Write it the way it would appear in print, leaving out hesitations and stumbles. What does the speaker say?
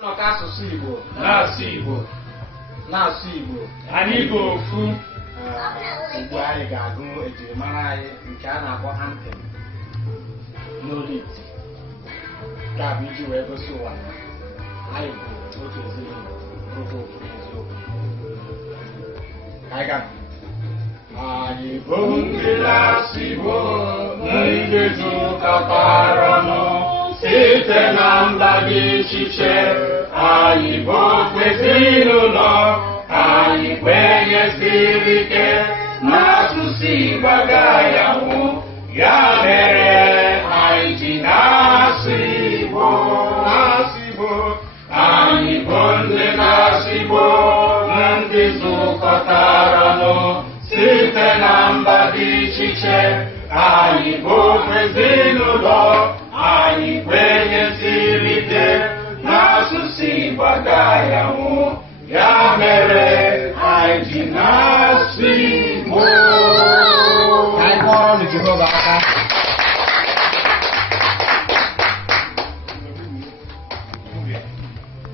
Nnọkọ asụsụ Igbo na-asụ Igbo na-asụ Igbo anyị bụ ofu. Ugbu anyị ga-agụ ejirimara anyị nke a na-akpọ anthem n'olu iti. Nke a bụ iji wee gosi ụwa na anyị bụ otu ezinụlọ otu ofu n'eziokwu. Anyị ga anyị bụ ndị na-asụ Igbo ndị jikọtara ọnụ site na mba dị iche iche. Anyị bụ otu ezinụlọ, anyị kwenyesiri ike n'asụsụ Igbo agaghị anwụ. Ya mere anyị ji na-asụ Igbo. Anyị bụ ndị na-asụ Igbo, ndị zukọtara ọnụ site na mba dị iche iche. Anyị bụ otu ezinụlọ, anyị kwenyesiri ike n'asụsụ Igbo agaghị anwụ. Ya mere anyị ji na-asụ Igbo. Anyị kpọrọ Jehova aka.